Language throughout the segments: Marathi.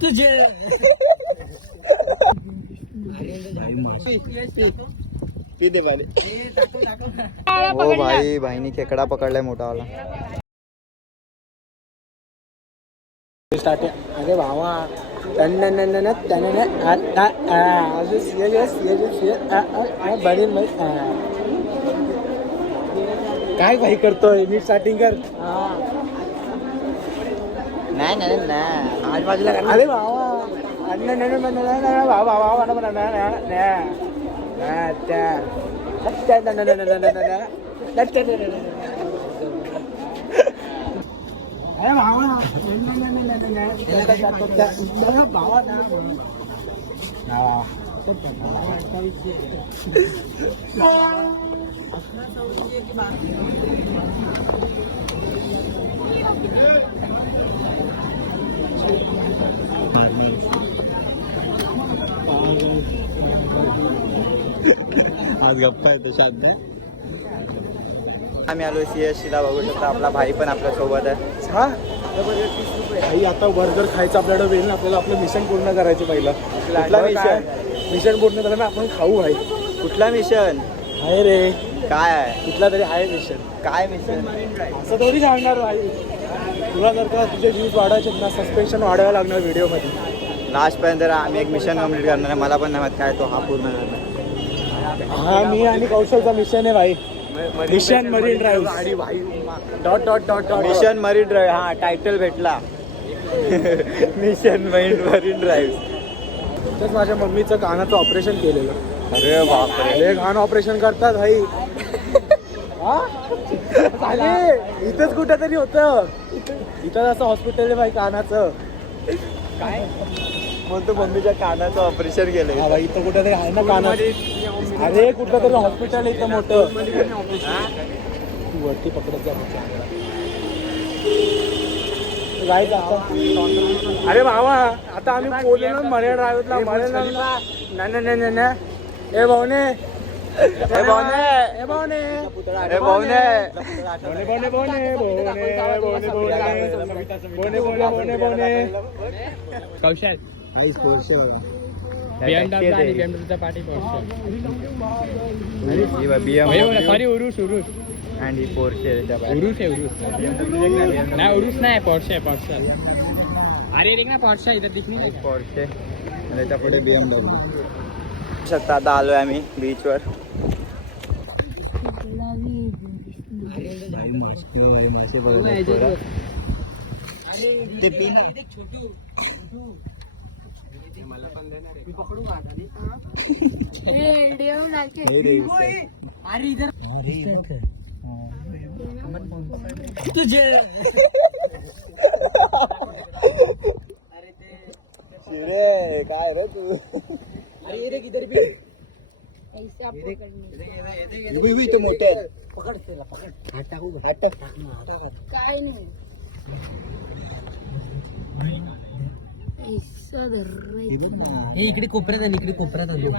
तुझे हो भाई, भाईनी खेकडा पकडलाय मोठा वाला. अरे भावा काय भाई करतोय, नीट स्टार्टिंग कर. नाही नाही नाही, आज बाजूला अरे भावा आज गप्पा येतो साध्या. आम्ही आलो CSC ला. बघू शकता आपला भाई पण आपल्या सोबत आहे. हा भाई, आता बर्गर खायचं आपल्याकडे वेळ ना. आपल्याला आपलं मिशन पूर्ण करायचं पहिलं. मिशन पूर्ण झालं ना आपण खाऊ भाई. कुठला मिशन आहे रे? काय आहे? कुठला तरी आहे मिशन. काय मिशन? असं थोडी सांगणार भाई. तुला जर का तुझे व्ह्यूज वाढवायचे ना, सस्पेन्शन वाढवायला लागणार व्हिडिओमध्ये. लास्ट पर्यंत आम्ही एक मिशन कम्प्लीट करणार आहे. मला पण नाही माहित काय तो हा पूर्ण करणार. हा, मी आणि कौशलचा मिशन आहे भाई. Mission marine drive. Dot dot dot dot mission marine drive. हा, टायटल भेटला. Mission marine drive. तर माझ्या मम्मीचं कानाचं ऑपरेशन केलेलं. अरे बापरे, लय घाण ऑपरेशन करतात भाई. अरे इथंच कुठं तरी होतं. इथं असं हॉस्पिटल आहे भाई कानाचं. काय बोलतो? मम्मीच्या कानाचं ऑपरेशन केलंय. हा भाई, इथं कुठं तरी आहे ना कानात. अरे कुठलं तरी हॉस्पिटल इथं मोठं. तू वरती पकडत जा. जायचं आता. अरे भावा, आता आम्ही बोललो मरीन ड्राईव्हला. मरीन ड्राईव्हला नाही. ए भाऊने, ए भाऊने, ए भाऊने, अरे भाऊने, बोने बोने बोने बोने बोने बोने. कौशल सॉरी उरुस अँड ही पोर्शे उरुस नाही, उरुस नाही, पोर्शे. अरे देख ना पोर्शे इधर दिख नाही. पोर्शे आणि त्याच्या पुढे BMW. शकता आता आलोय आम्ही बीचवर. ते पिन तुझे शिरे काय रे तू? अरे किधर भी ते मोठे आहेत. पकड त्याला, पकड. हात टाकू. काय नाही हे इकडे कोपऱ्यात आणि इकडे कोपऱ्यात आलो.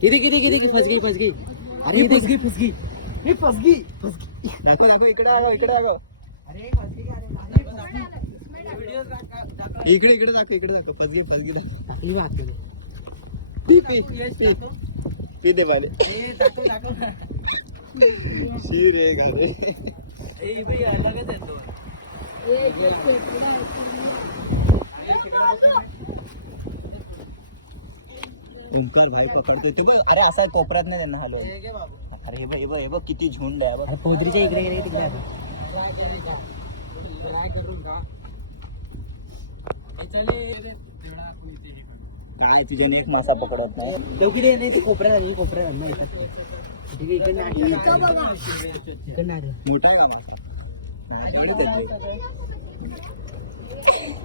किती किती किती फसगी. अरे फसगी. हे फसगी. इकडे आगो, इकडे आगो. इकडे दाखव. फसगी दाखव. पी दे माले. शिरे गारे. ओंकार भाई पकडतोय ते बघ. अरे असा कोपऱ्यात नाही त्यांना हलव. अरे हे बघ किती झुंड आहे बघ. पोदरीच्या इकडे गेले तिकडे. काय तुझ्याने एक मासा पकडत नाही. तेव किती नाही, ते कोपऱ्यात नाही येतात. मोठा आहे मासा.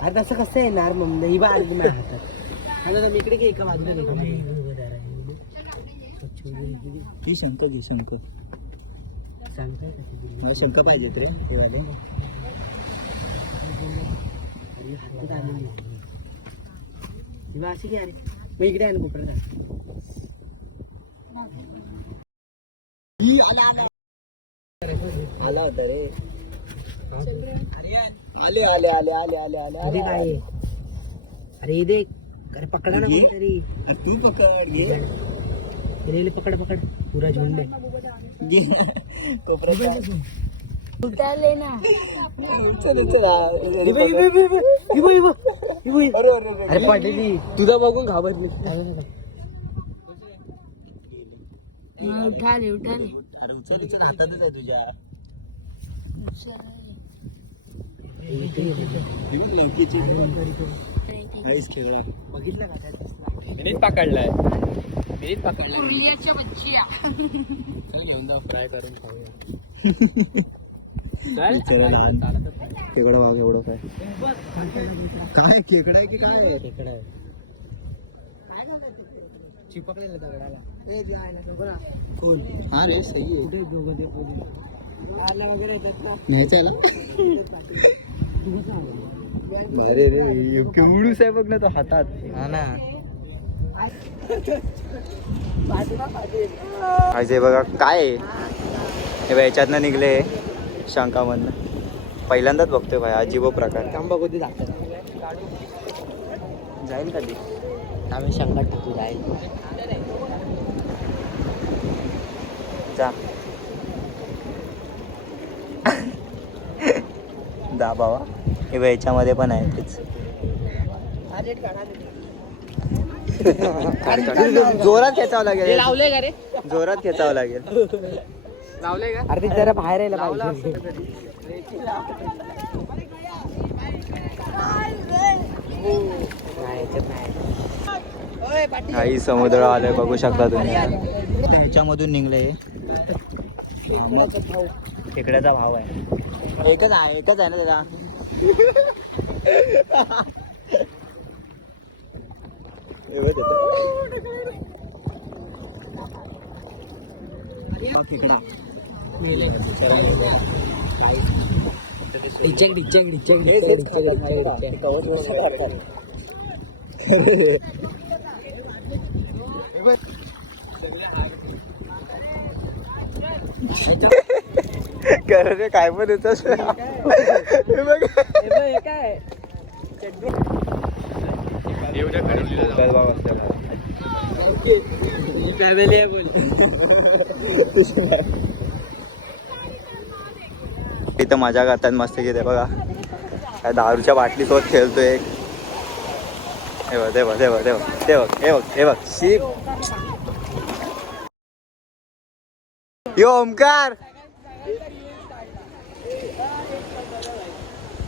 अरे तसं कसं येणार मग. ही बा आली माझ्या हातात. आता मी इकडे एका बाजूला ही शंख घे. शंख सांगताय कशी मला शंख पाहिजे ते वाले. हातात आलेली ही बा अशी की. अरे मग इकडे आहे ना कोपऱ्यात. आला होता रे. आले आले आले आले आले आले अरे काय अरे ये देख अरे पकडा ना घे. कोणतरी तू पकड घे. रेल पकड पकड पुरा झुंड आहे घे कोपऱ्यात उठाले ना चल चल अरे पडलेली तुझा बघून घाबरली उठाले उठाले अरे उचल उचल हातातच आहे तुझ्या. लंकीची आईस खेळा. बघितलं का काय मिनीत पकडलाय मिनीत पकडलाय कुर्लियाच्या बच्चिया चल घेऊन जाऊ फ्राय करून खाऊया चल बिचारा लहान. खेकडा भाव एवढं काय काय खेकडा आहे की काय आहे? खेकडा आहे चिपकलेला दगडाला कोण हा रे सही आहे. कुठे दोघं ते पोलीस कारला वगैरे येतात ना न्यायचं आहे ना भारी रे केवढूस आहे बघ ना तो हातात. हा ना अजय बघा काय आहे? हे बघ याच्यातनं निघले शंकामधनं पहिल्यांदाच बघतोय भाई अजीब प्रकार. तांबा कधी लागतात जाईल कधी आम्ही शंकात टाकू जाईल जा जा बाबा. हे बघ याच्यामध्ये पण आहे तेच. जोरात खेचावं लागेल लावले का रे जोरात खेचावं लागेल. लावले का अरे जरा बाहेर यायला पाहिजे काही समुद्र आलाय बघू शकता तुम्ही. ह्याच्यामधून निघले खेकड्याचा भाव आहे. एकच आहे ना त्याला. खेकडा डिचक डिचक डिचक रे काय पण येतच काय इथं मजा करतात मस्त घेते बघा. काय दारूच्या बाटली सोबत खेळतोय. हे बघ हे बघ हे बघ हे बघ हे बघ हे बघ हे बघ शिप. यो ओमकार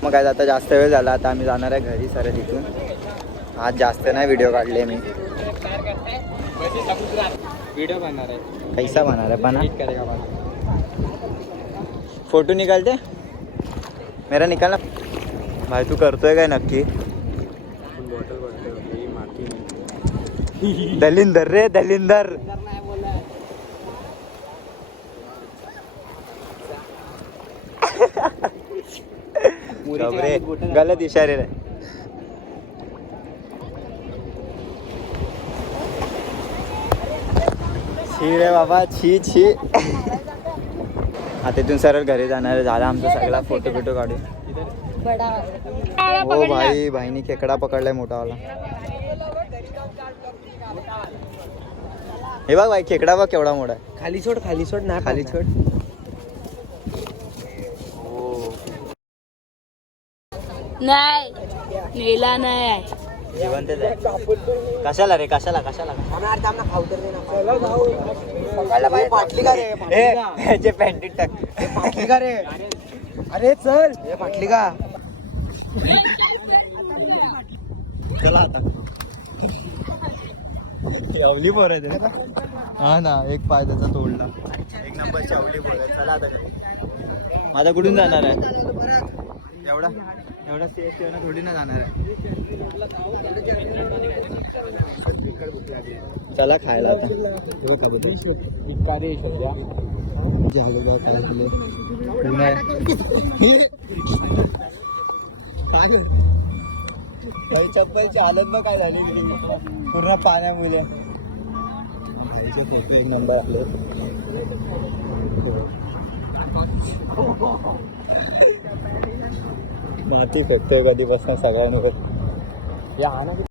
मग काय आता जास्त वेळ झाला. आता आम्ही जाणार आहे घरी सर तिथून. आज जास्त नाही व्हिडिओ काढले मी. व्हिडिओ बनणार आहे कैसा बना रहा बना एडिट करेगा बना फोटो निकालते मेरा निकालना भाई. तू करतोय काय नक्की? दलिंदर रे दलिंदर. रे गलत इशारे रे. छी रे बाबा छी छी. आता तिथून सरळ घरी जाणार. झाला आमचा सगळा फोटो बिटो काढून. हो भाई भाईनी खेकडा पकडलाय मोठावाला. हे बघ भाई खेकडा बघ केवढा मोठा आहे. खाली सोड ना खाली छोड. नाही नेला नाही जिवंतच आहे. कशाला रे कशाला कशाला फाटली का रे ह्याचे पॅन्टीत टाक. फाटली का रे अरे चल हे फाटली का चला आता अवली पोर आहे. हा ना एक पाय त्याचा तोडला. एक नंबरची अवली पोर आहे. चला आता घरी. माझा कुठून जाणार आहे? एवढा सेफ ठेवणं थोडी ना जाणार आहे. चला खायला आता. हो का बोलतो चप्पलची हालत बघ काय झाली पूर्ण पाण्यामुळे. एक नंबर आले. माती फेकतोय कधीपासून सगळ्यांवर.